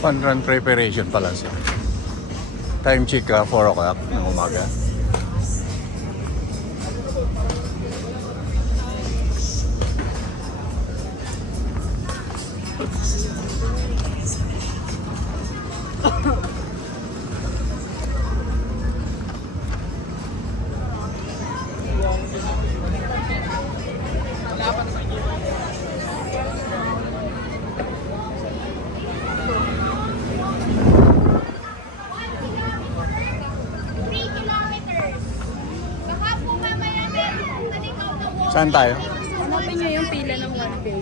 Fun run preparation pala siya. Time check 4 o'clock ng umaga. Saan tayo? Hanapin niyo yung pila ng 1 day.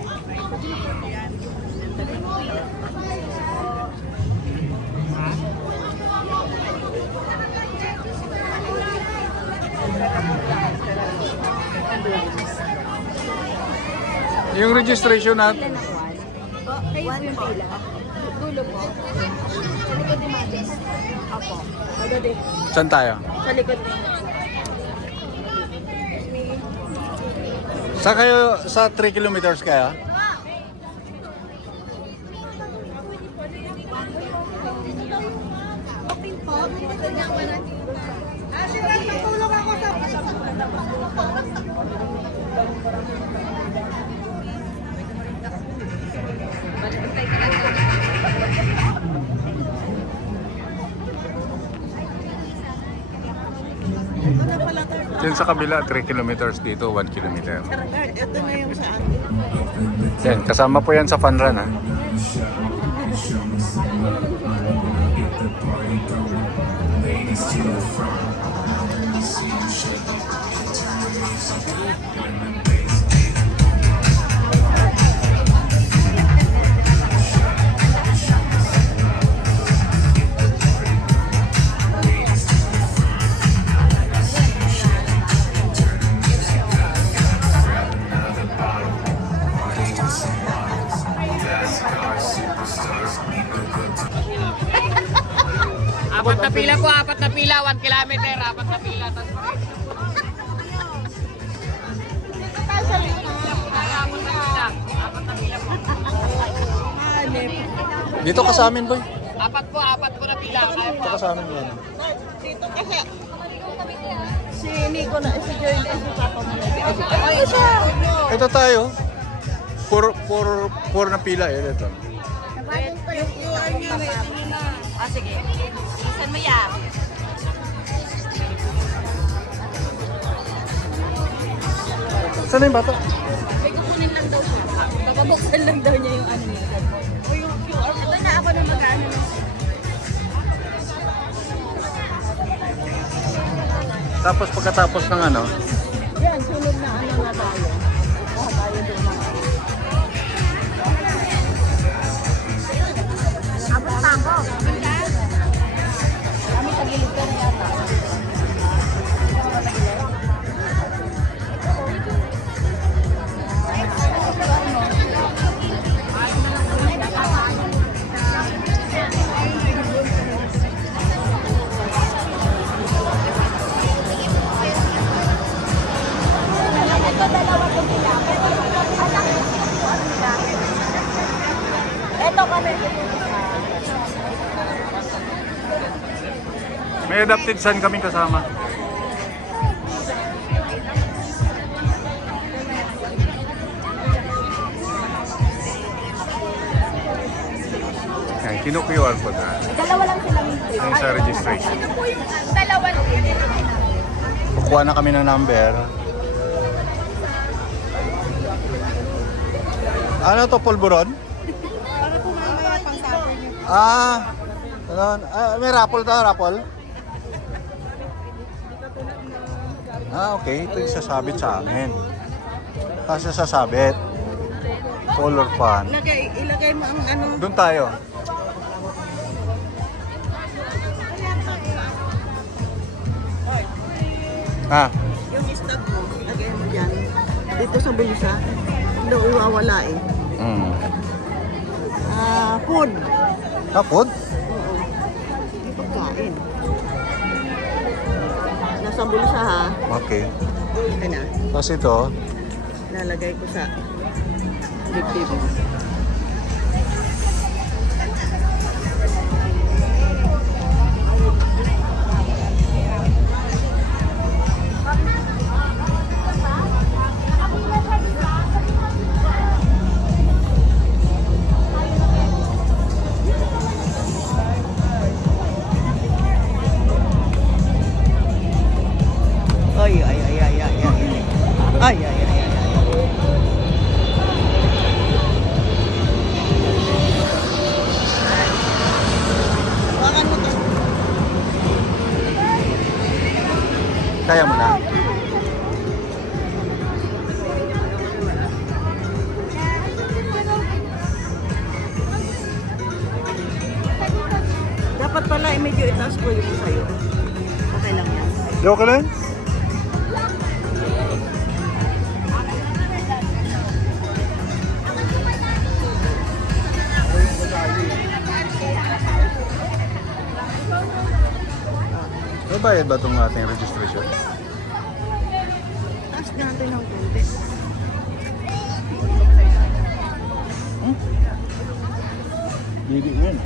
Yung registration natin. Kayo yung pila. Dulo po. Sa likod ni Matis. Apo. Agad eh. Saan tayo? Sa likod ni Sa kayo, sa 3 kilometers kaya? Diyan sa kabila, 3 kilometers dito, 1 kilometer. Ito na yung saan. Yan, kasama po yan sa fun run ha. Apat na pila po, 1 kilometer, 4 na pila. Dito ka sa amin, boy. Apat po na pila. Dito ka sa amin yan. Dito kasi. Si Nico na, si Joy na, si Papa mo. Ay, siya! Ito tayo. 4 na pila eh. Ito. Yung QR niya na. Ah, sige. Isan mo yan. Saan na yung bata? May kukunin lang daw siya. Kapabuksan lang daw niya yung ano niya. O yung QR. Ito na ako na mag-ano. Tapos pagkatapos ng ano, Yan, sunod na ano na tayo. Tayo doon na. Abot-tabo. Kami tagilid ka na yata. Ito kami. may adopted son kaming kasama. Yan, kinu-QR ko na. Dalawa lang sila minti. Yung sa registration. Ito po yung dalawa lang. Kukuha na kami ng number. Ano to, pulburon? Para po mamaya pang supper niyo. Ano, may raffle to, raffle? Okay. Ito yung sasabit sa amin. Kasi sasabit. Color pan. Ilagay mo ang ano. Doon tayo. Yung stock mo, ilagay mo dyan. Dito sa bulsa. Hindi iwawala eh. Food. Tapod? Pagkain. sa bulsa ha. Okay. Ito na. Tapos ito, Lalagay ko sa dibdib. Ay, ay, ay, ay, ay, ay. Ay, ay, ay, ay. Hawakan mo to. kaya mo na. Dapat pala medyo itaas ko yung sa'yo. Okay lang yan. Okay lang? May bayad ba itong ating registration? Taas natin ng konti. Hindi yun.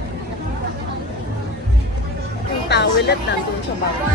Yung tawilet nandun sa baba.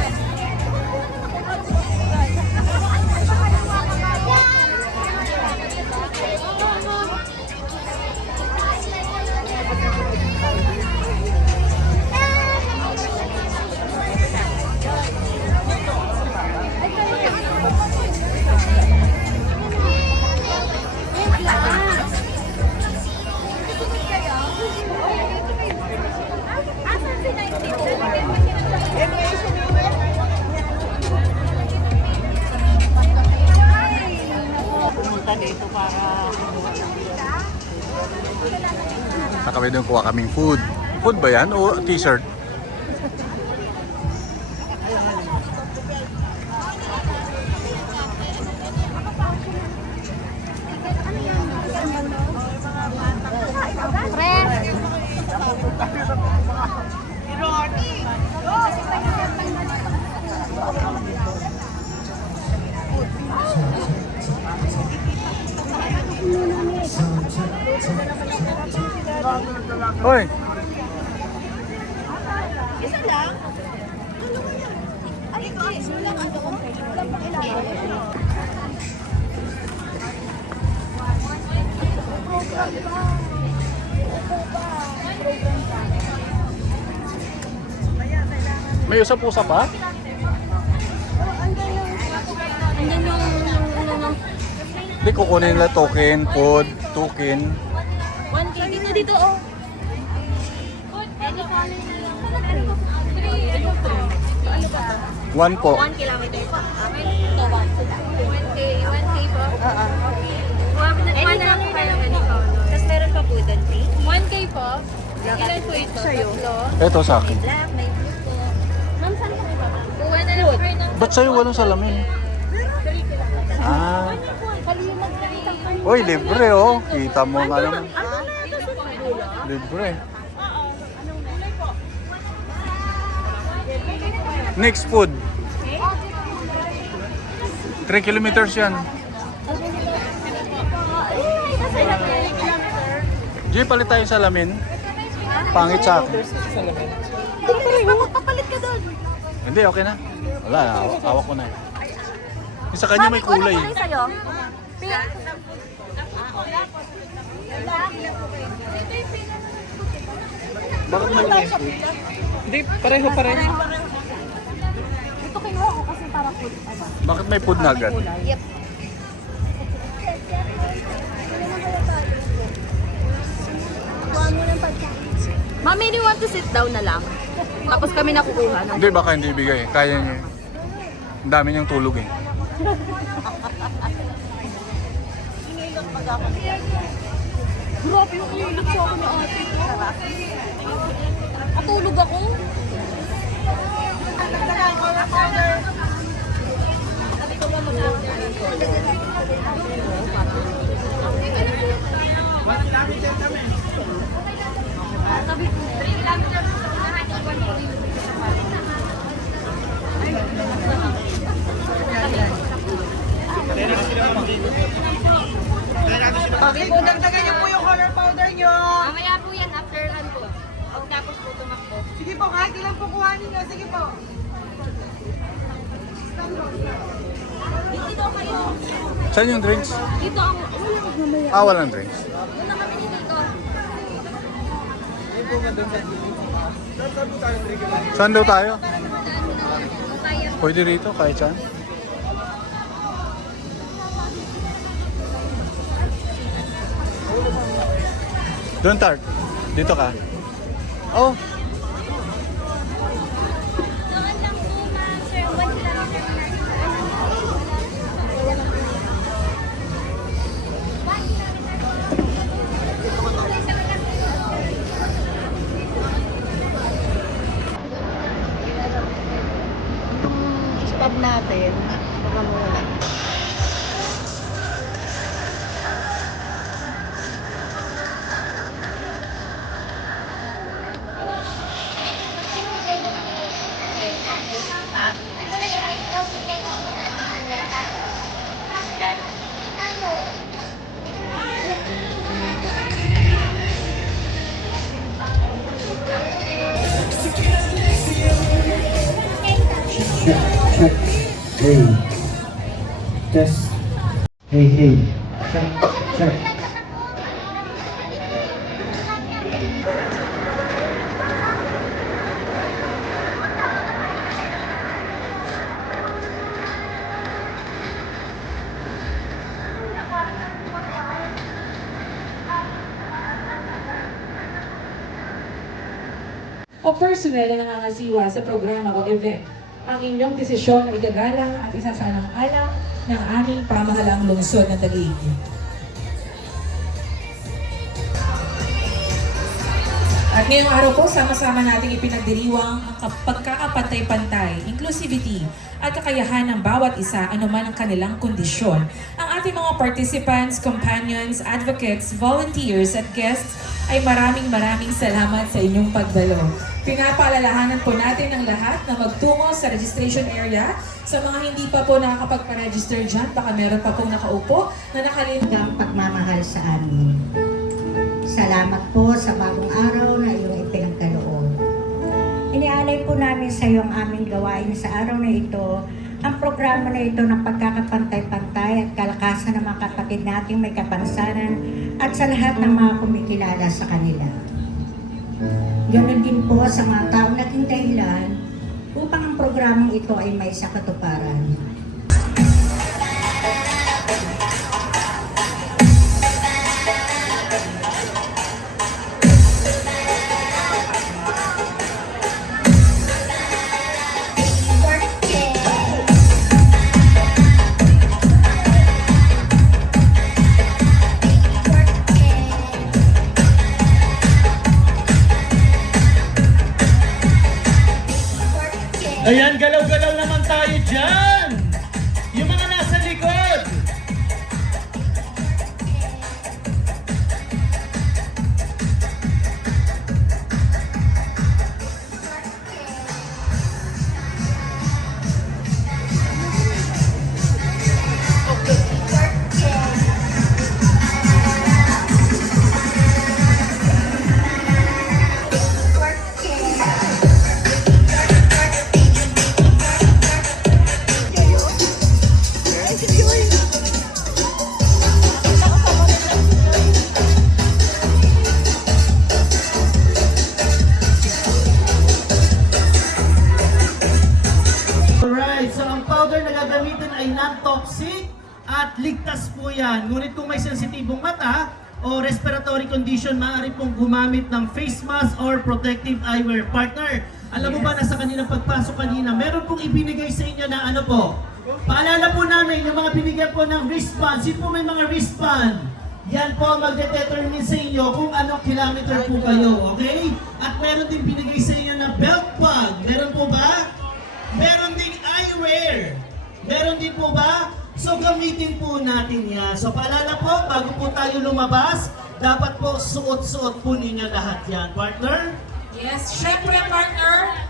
Pumunta dito para Saka may doon kuha kaming food. Food ba yan o t-shirt? Hoy! Isa lang? Dalawa yan. Ay, hindi. Walang ano. Walang pang ilalim. Program ba? Program ba? May usap-usap pa? Andyan yung Hindi, kukunin nila token, food, token. 1K dito, dito, oh. Any color na lang. Ano ba? 1 po. 1 kilometer po. Ito, 1K. 1K po? Oo. Any color na lang po. Tapos meron pa po doon, please. 1K po. Ilan po ito? Sa'yo? Ito sa akin. Black, may blue po. Ma'am, saan po ba? Kuha na lang po kayo ng... Ba't sa'yo walang salamin? 3 kilometer. Ah. Kalimag na rin. Uy, libre oh. Kita mo nga naman. Libre. Next food. 3 kilometers yan. Jay, palit tayo sa salamin. Pangit sa akin. Papalit ka doon. Hindi, okay na. Wala, hawak ko na eh. Yung sa kanya may kulay. Ano kulay sa'yo? Pink. Bakit may Hindi, pareho pa rin. Ito kinuha ko kasi para food. Bakit may food na agad? Yep. Mami, do you want to sit down na lang? Tapos kami nakukuha na. Hindi, baka hindi ibigay. Kaya niya. Ang dami niyang tulog eh. Grabe yung ililip sa akin ng ate ko. Matulog ako. Kahit ilang po kuhanin nyo, sige po. Dito kayo. Saan yung drinks? Dito ako. Walang drinks. Doon na kami ni Nico. Saan daw tayo? Kaya. Pwede rito, kahit saan. Doon, Tart. Dito ka. Oh, Doon lang po, ma'am. Sir, 1 kilometer. Stop natin. Baka muna. Check. Hey. Test. Hey, hey. Check. Check. O personal na nangangasiwa sa programa o event, ang inyong desisyon ay igagalang at isasalang-alang ng aming pamahalaang lungsod ng Taguig. At ngayong araw po, sama-sama nating ipinagdiriwang ang pagkakapantay-pantay, inclusivity, at kakayahan ng bawat isa anuman ang kanilang kondisyon. Ang ating mga participants, companions, advocates, volunteers, at guests ay maraming salamat sa inyong pagdalo. Pinapaalalahanan po natin ang lahat na magtungo sa registration area. Sa mga hindi pa po nakakapagpa-register dyan, baka meron pa pong nakaupo na nakalimutan. Ang pagmamahal sa amin. Salamat po sa bagong araw na iyong ipinagkaloob. Inialay po namin sa iyo ang aming gawain sa araw na ito, ang programa na ito ng pagkakapantay-pantay at kalakasan ng mga kapatid nating may kapansanan at sa lahat ng mga kumikilala sa kanila. Ganoon din po sa mga taong naging dahilan upang ang programang ito ay may sa katuparan. Ayan, galaw-galaw naman tayo dyan! Yung mga nasa likod! Alright, so ang powder na gagamitin ay non-toxic at ligtas po yan. Ngunit kung may sensitibong mata o respiratory condition, maaari pong gumamit ng face mask or protective eyewear. Partner, alam mo ba na sa kanilang pagpasok kanina, meron pong ibinigay sa inyo na ano po? Paalala po namin, yung mga binigyan po ng wristband. Sino po may mga wristband? Yan po ang magdedetermine sa inyo kung anong kilometer po kayo, okay? At meron din binigay sa inyo na belt plug. Meron po ba? Meron ding eyewear. Meron din po ba? So gamitin po natin yan. So paalala po, bago po tayo lumabas, dapat po suot-suot po ninyo lahat yan. Partner? Yes, syempre partner!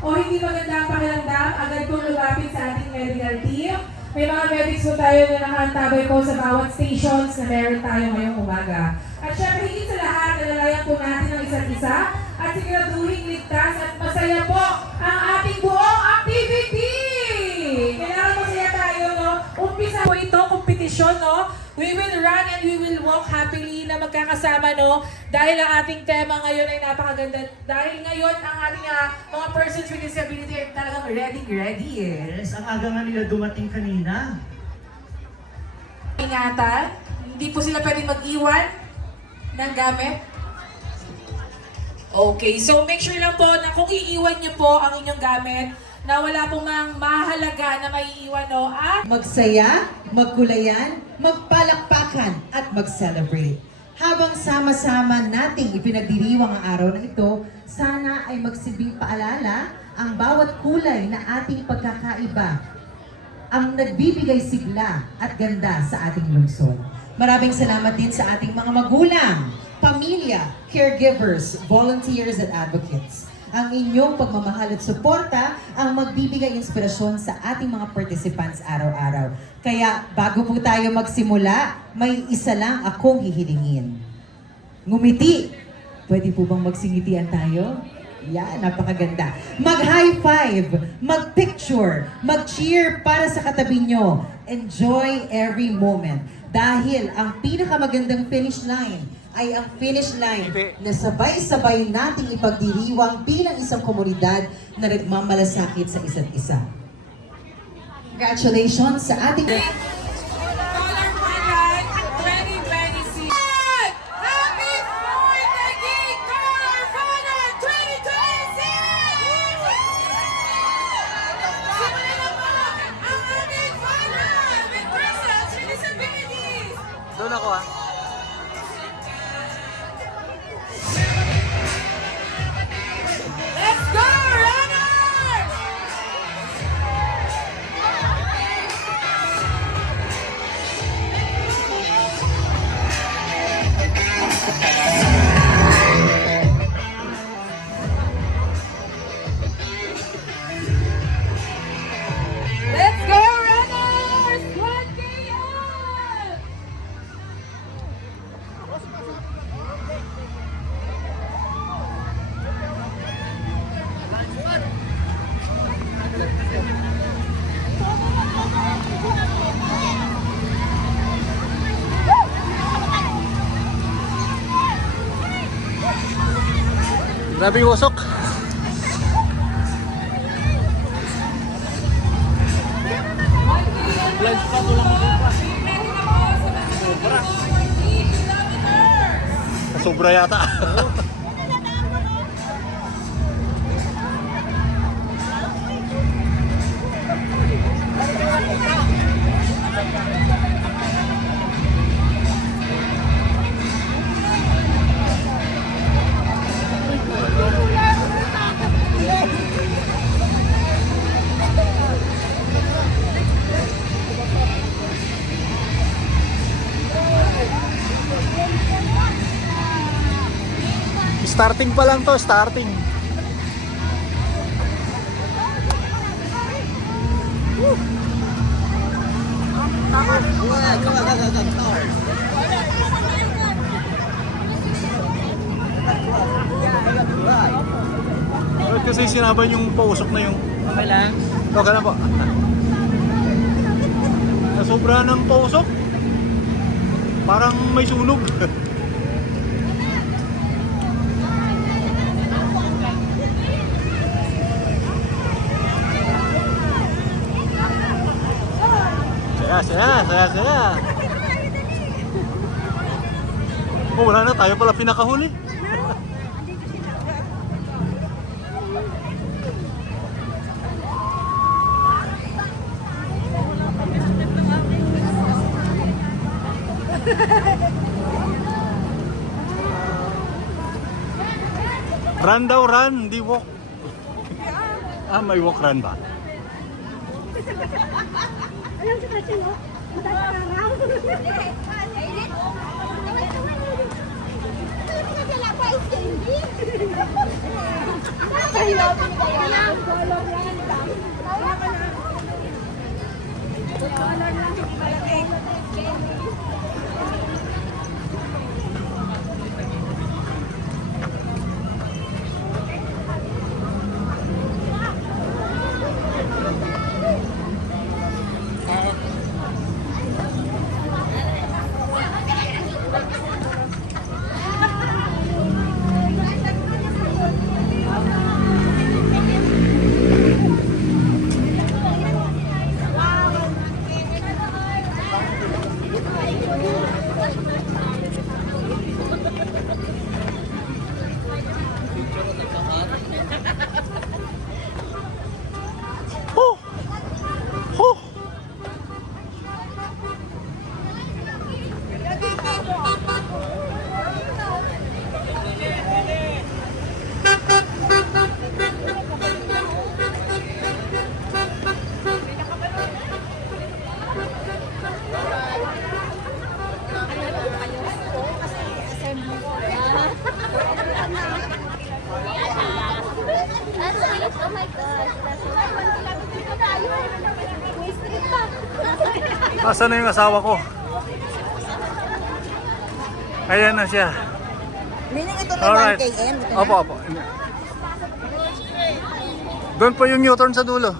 o hindi maganda ang pakiramdam, agad pong lumapit sa ating medical team. May mga medics po tayo na nakaantabay po sa bawat stations na meron tayo ngayong umaga. At syempre, higit sa lahat, nalalayan po natin ang isa't isa at siguraduhin ligtas at masaya po ang ating buong activity! Kailangan masaya tayo, no? Umpisa po ito, kompetisyon, no? We will run and we will walk happily na magkakasama, no? Dahil ang ating tema ngayon ay napakaganda. Dahil ngayon ang ating mga persons with disability ay talagang ready eh. Yes, ang aga nga nila dumating kanina. Ingatan, hindi po sila pwedeng mag-iwan ng gamit. Okay, so make sure lang po na kung iiwan niyo po ang inyong gamit, na wala pong mga mahalaga na maiiwan, no? At Magsaya, magkulayan, magpalakpakan at mag-celebrate. Habang sama-sama nating ipinagdiriwang ang araw na ito, sana ay magsilbing paalala ang bawat kulay na ating pagkakaiba ang nagbibigay sigla at ganda sa ating lungsod. Maraming salamat din sa ating mga magulang, pamilya, caregivers, volunteers at advocates. Ang inyong pagmamahal at suporta ang magbibigay inspirasyon sa ating mga participants araw-araw. Kaya bago po tayo magsimula, may isa lang akong hihilingin. Ngumiti. Pwede po bang magsingitian tayo? Yan, napakaganda. Mag-high five, mag-picture, mag-cheer para sa katabi nyo. Enjoy every moment. Dahil ang pinakamagandang finish line ay ang finish line na sabay-sabay nating ipagdiriwang bilang isang komunidad na nagmamalasakit sa isa't isa. Congratulations sa ating... Dollar Highlight 2026. Happy 4th Gig Dollar Highlight 2026! Simulan na po ang aming Highlight with persons with disabilities! Doon ako Let's go, runners! Let's go, runners! 1K up! Grabe yung usok. Sobra yata. Starting pa lang to, starting. Bakit kasi sinaban yung pausok na yung... Okay lang? Okay lang po. Nasobra ng pausok. Parang may sunog. Saya. Oh, wala na, tayo pala pinakahuli. Run daw, run, hindi walk. May walk run ba? Alam sa kasi mo, matatarang. Ay, Asan na yung asawa ko? Ayan na siya. Meaning ito na Alright. 1 km. Opo, opo. Doon po yung U-turn sa dulo.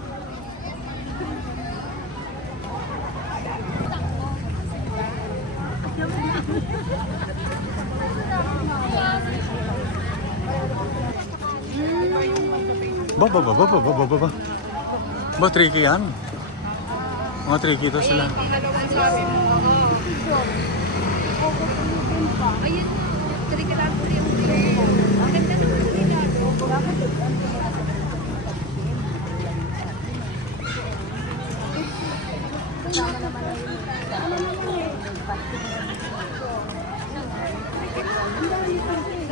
Ba. Ba, tricky yan. Mga tricky to sila. Pangalawang sabi mo. Ayun, tricky lang po yung ang ganda naman nila.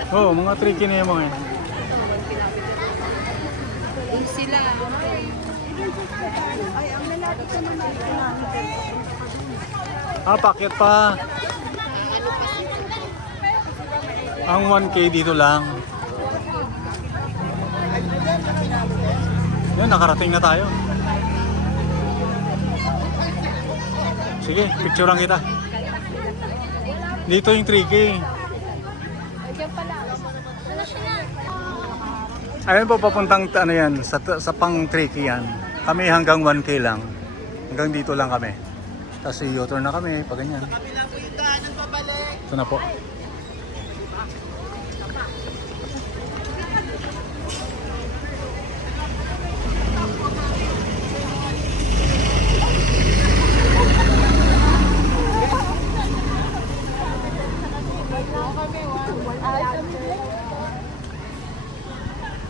Oo, mga tricky na yung mga yan. Sila. Pakyat pa. Ang 1K dito lang. Yan, nakarating na tayo. Sige, picturean kita. Dito yung 3K. Ayun po, papuntang ano yan, sa pang 3K yan. Kami hanggang 1K lang. Hanggang dito lang kami. Tapos i-U-turn na kami, pag ganyan. Ito na po.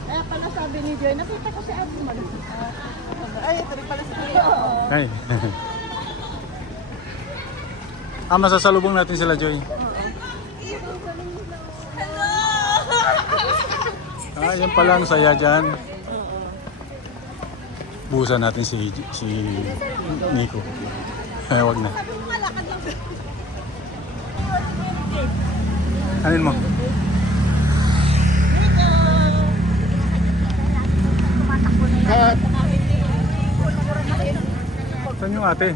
Kaya pala sabi ni Joy, nakita ko si Ate Malo. Ay, ito rin pala si Joy. Ay. Masasalubong natin sila, Joy. Yan pala ang saya dyan. Busan natin si Nico. Ay, wag na. Anin mo? Saan yung ate?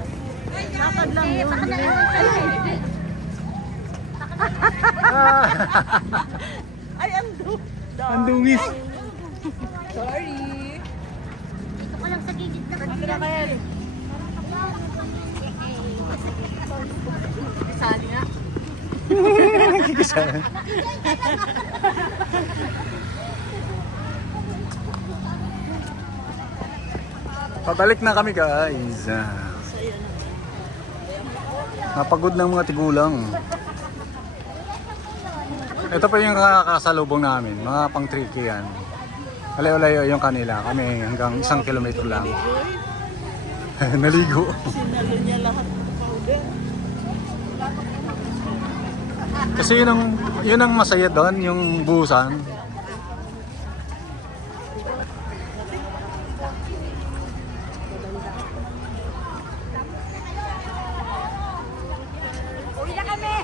Ay, ando. Ang dungis. Sorry. Dito ko lang sa gigit na. Sali nga. Kikisahan. Pabalik na kami, guys. Napagod ng mga tigulang. Ito pa yung kakasalubong namin, mga pang 3K yan. Alayo-layo yung kanila, kami hanggang 1 kilometro lang. Naligo. Sinalo niya lahat ng powder. Kasi yun ang masaya doon, yung buhusan. Uwi na kami!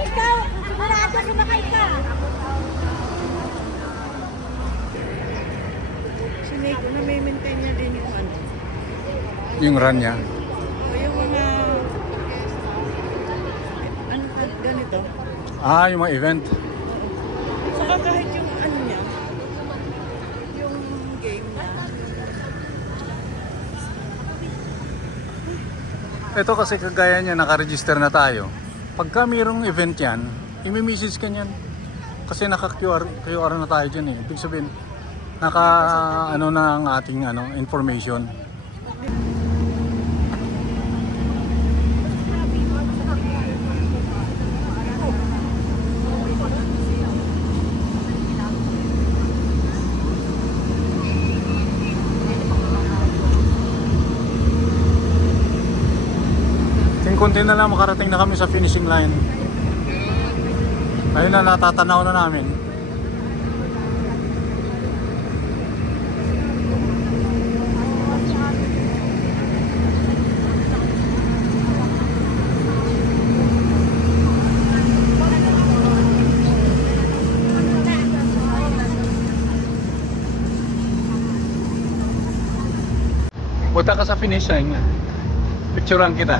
Ikaw! Sigurado sumakay ka! Si Nico, na-maintain niya din yung ano. Yung run niya. O yung mga... Ano ka, ganito? Yung mga event. Saka kahit yung ano niya, yung game niya. Ito kasi kagaya niya, nakaregister na tayo. Pagka mayroong event yan, imi-message ka niyan. Kasi naka-QR na tayo dyan eh. Ibig sabihin, naka-ano na ang ating information. Konti na lang makarating na kami sa finishing line. Ayun na, natatanaw na namin. Punta ka sa finish line. Picturean kita.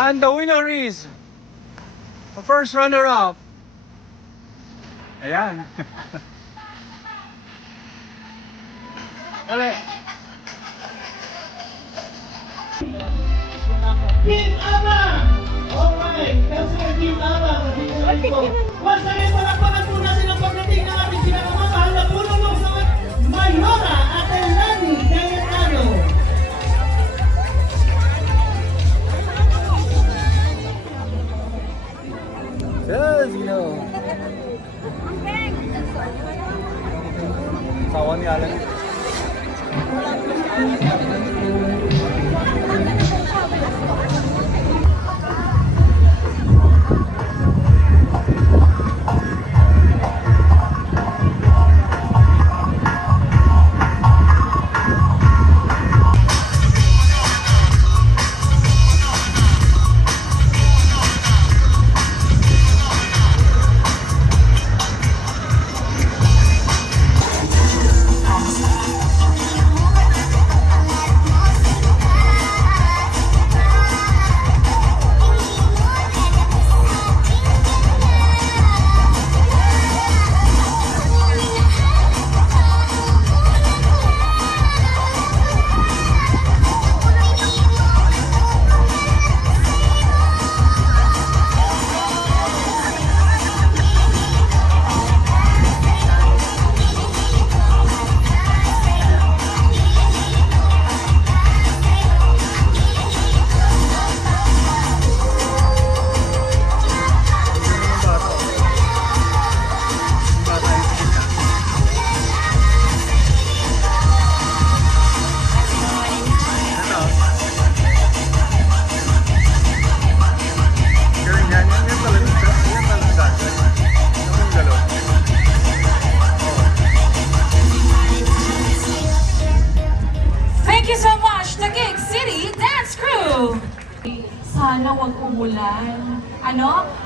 And the winner is the first runner-up. Ayan. Dali. Team Ama! Alright, that's our Team Ama. Once again, palakpakan po natin ang pagdating ng ating pinakamamahal na punong sa Mayora at Elani Cayetano. Yes, you know. Sawa ni Alan. Thank you so much, Taguig City Dance Crew! Sana wag umulan,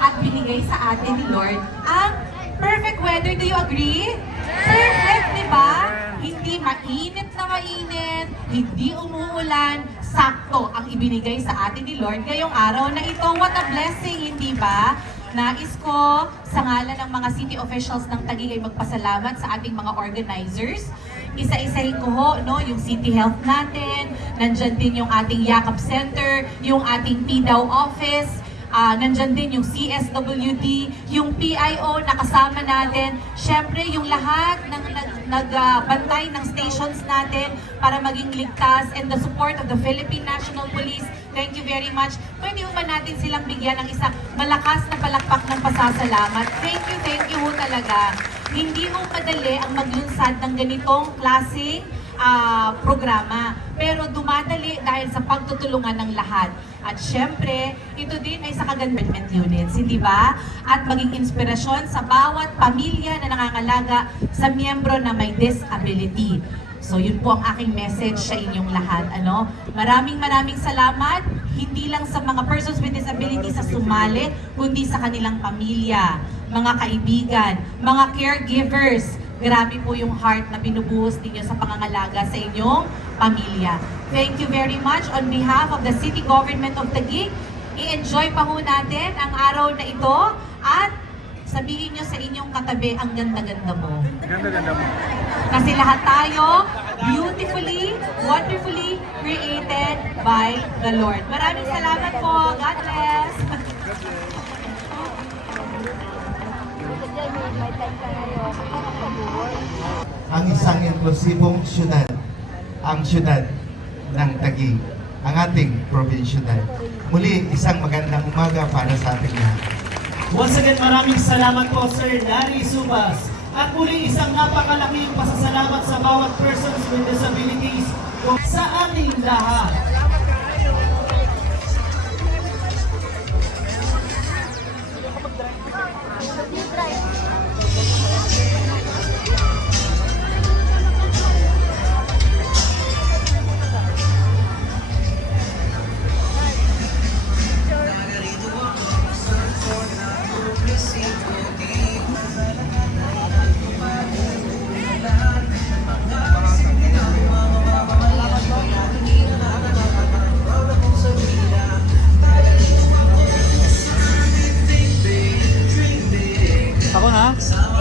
at binigay sa atin ni Lord ang perfect weather. Do you agree? Perfect, di ba? Hindi mainit na mainit, hindi umuulan, sakto ang ibinigay sa atin ni Lord ngayong araw na ito. What a blessing, hindi ba? Nais ko sa ngalan ng mga city officials ng Taguig ay magpasalamat sa ating mga organizers. Isa-isahin ko ho, yung City Health natin, nandyan din yung ating Yakap Center, yung ating PDAW office, nandyan din yung CSWD, yung PIO na kasama natin. Syempre, yung lahat ng nagbantay ng stations natin para maging ligtas, and the support of the Philippine National Police. Thank you very much. Pwede ba natin silang bigyan ng isang malakas na palakpak ng pasasalamat? Thank you ho talaga. Hindi ho madali ang maglunsad ng ganitong klaseng programa. Pero dumadali dahil sa pagtutulungan ng lahat. At syempre, ito din ay sa government units, hindi ba? At maging inspirasyon sa bawat pamilya na nangangalaga sa miyembro na may disability. So yun po ang aking message sa inyong lahat. Maraming salamat, hindi lang sa mga persons with disabilities sa sumali, kundi sa kanilang pamilya, mga kaibigan, mga caregivers. Grabe po yung heart na binubuhos ninyo sa pangangalaga sa inyong pamilya. Thank you very much on behalf of the City Government of Taguig. I-enjoy pa ho natin ang araw na ito at sabihin nyo sa inyong katabi, ang ganda-ganda mo. Ganda-ganda mo. Kasi lahat tayo, beautifully, wonderfully created by the Lord. Maraming salamat po. God bless. Ang isang inklusibong syudad, ang syudad ng Taguig, ang ating probinsyudad. Muli, isang magandang umaga para sa ating lahat. Once again, maraming salamat po, Sir Larry Subas. At muli isang napakalaking pasasalamat sa bawat persons with disabilities sa ating lahat. Ako na?